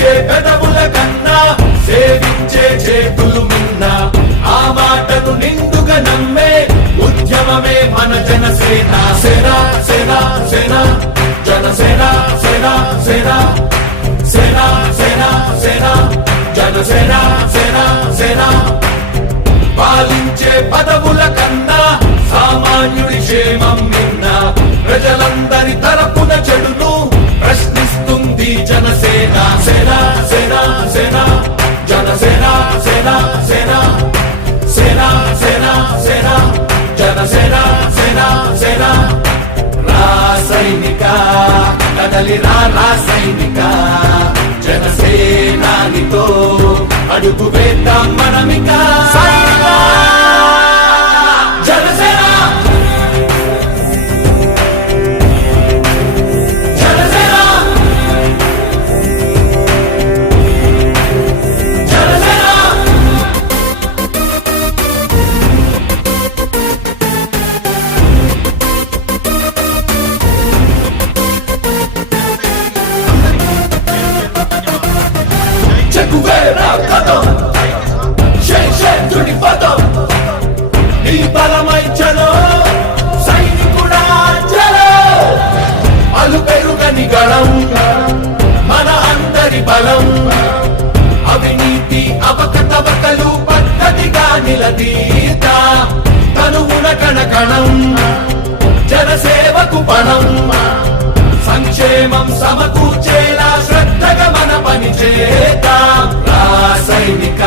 పాలించే పెదవుల కన్నా సేవించే చేతులు మిన్న ఆ మాటను నిండుగా నమ్మే ఉద్యమమే మన జనసేన సేన సేన సేన జనసేన సేన సేన సేన సేన సేన జనసేన సేన సేన పాలించే పదవుల కన్నా సామాన్యుడి క్షేమం నిన్న ప్రజలందరి తరపున చెడును ప్రశ్నిస్తుంది జనసేన సేన సేన సేన జనసేన సేన సేన సేన సేన సేన జనసేన సేన సేన రాసైనిక కదలిరా రాసైనిక జనసేనానితో అడుగు వేద్దాం మనమిక జనసేన జనసేన జనసేన చెక్కువేరా కథం శేషుడి పదం నీ బలమై చలో సైనికుడా చలో అలు పెరుగని గళం మన అందరి బలం అవినీతి అవకతవకలు పద్ధతిగా నిలదీత తనువున కణకణం జనసేవకు పణం సంక్షేమం సమకూర్చేలా శ్రద్ధగా మన పని చేద్దాం రాసైనిక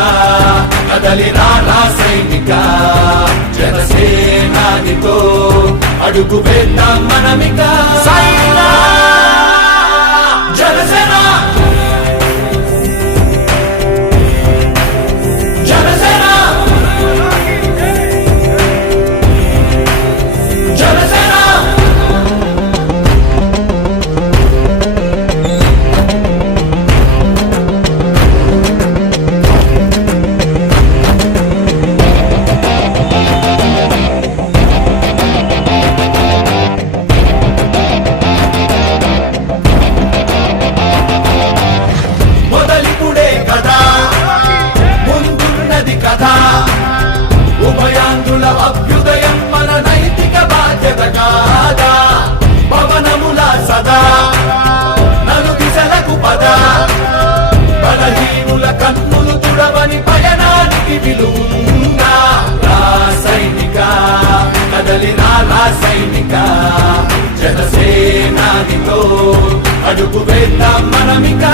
కదలిరా రాసైనిక జనసేనానితో అడుగు వేద్దాం మనమిక జనసేన జనసేన జనసేన ఉభయాంధ్రుల అభ్యుదయం మన నైతిక బాధ్యత కాదా పవనముల సదా నలు దిశలకు పద బలహీనుల కన్నులు తుడవని పయనానికి విలువుందా రాసైనిక కదలిరా రాసైనిక జనసేనానితో అడుగు వేద్దాం మనమిక